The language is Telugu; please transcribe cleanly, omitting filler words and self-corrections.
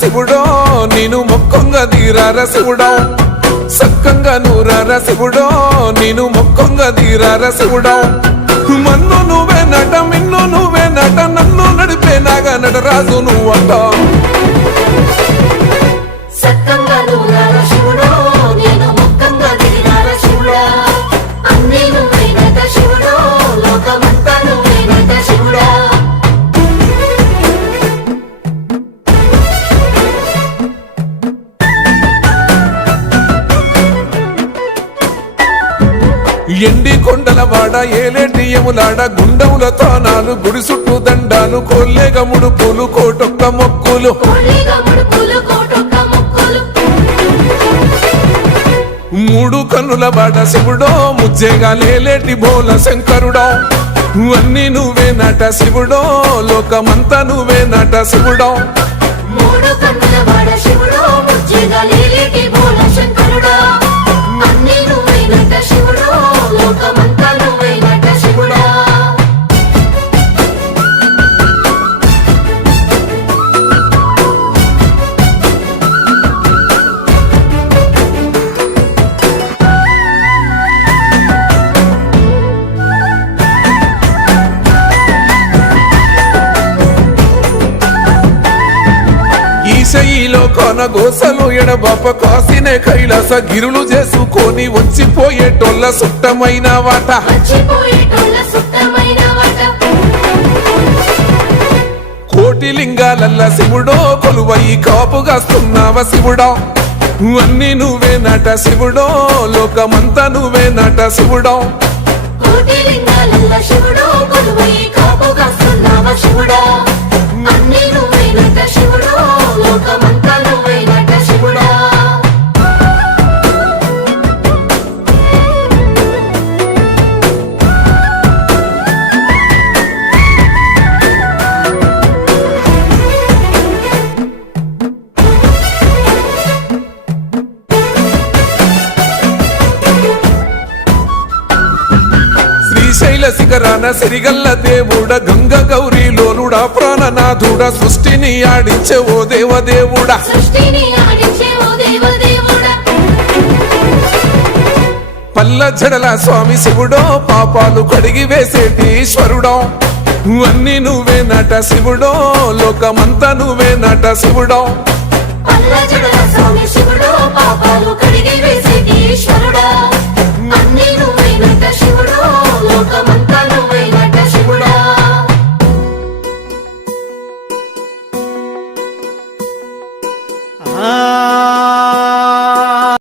శివుడో నేను మొక్కంగా తీరార శివుడో సక్కంగా నూరార శివుడో నేను మొక్కంగా తీరార శివుడో మన్ను నువ్వే నట మిన్ను నువ్వే నట నన్ను నడిపే నాగా నటరాజు నువ్వంట సక్కంగా నూరార శివుడో నేను మొక్కంగా తీరార శివుడా అన్నీ నువ్వేనట శివుడో లోకమంతా నువ్వేనట శివుడా ఎండి కొండల వాడ ఏలేటి యములాడ గుండముల తానాలు గుడి చుట్టూ దండాలు కోల్లేగ ముడుపులు కోటొక్క మొక్కులు మూడు కన్నుల వాడ శివుడో ముజ్జేగా లేలేటి బోల శంకరుడో అన్నీ నువ్వే నట శివుడో లోకమంతా నువ్వే నట శివుడో మూడు కన్నుల వాడ శివుడో ముజ్జేగా లేలేటి బోల శంకరుడా అన్నీ నువ్వేనట శివుడో లోకమంతా నువ్వేనట శివుడా ఈశయిలో కొన గోసలు ఎడబాప కాసినే కైలాస గిరులు చేసుకొని వచ్చిపోయేటోళ్ళ సుట్టమైన వాట కోటి లింగాలల్ల శివుడో కొలువయి కాపుగాస్తున్నావ శివుడో అన్నీ నువ్వే నట శివుడో లోకమంతా నువ్వే నట శివుడో కోటి లింగాలల్ల శివుడో కొలువయి కాపుగాస్తున్నావ శివుడా అన్నీ నువ్వేనట శివుడో లోకమంతా నువ్వేనట శివుడా శ్రీశైల శిఖరాన సిరిగల్ల దేవుడ గంగ గౌరీ లోలుడా ప్రాణనాథుడ సృష్టిని ఆడించే ఓ దేవదేవుడా పల్ల జడల స్వామి శివుడో పాపాలు కడిగి వేసేటి ఈశ్వరుడో అన్నీ నువ్వే నట శివుడో లోకమంతా నువ్వే నట శివుడో పల్ల జడల స్వామి శివుడో పాప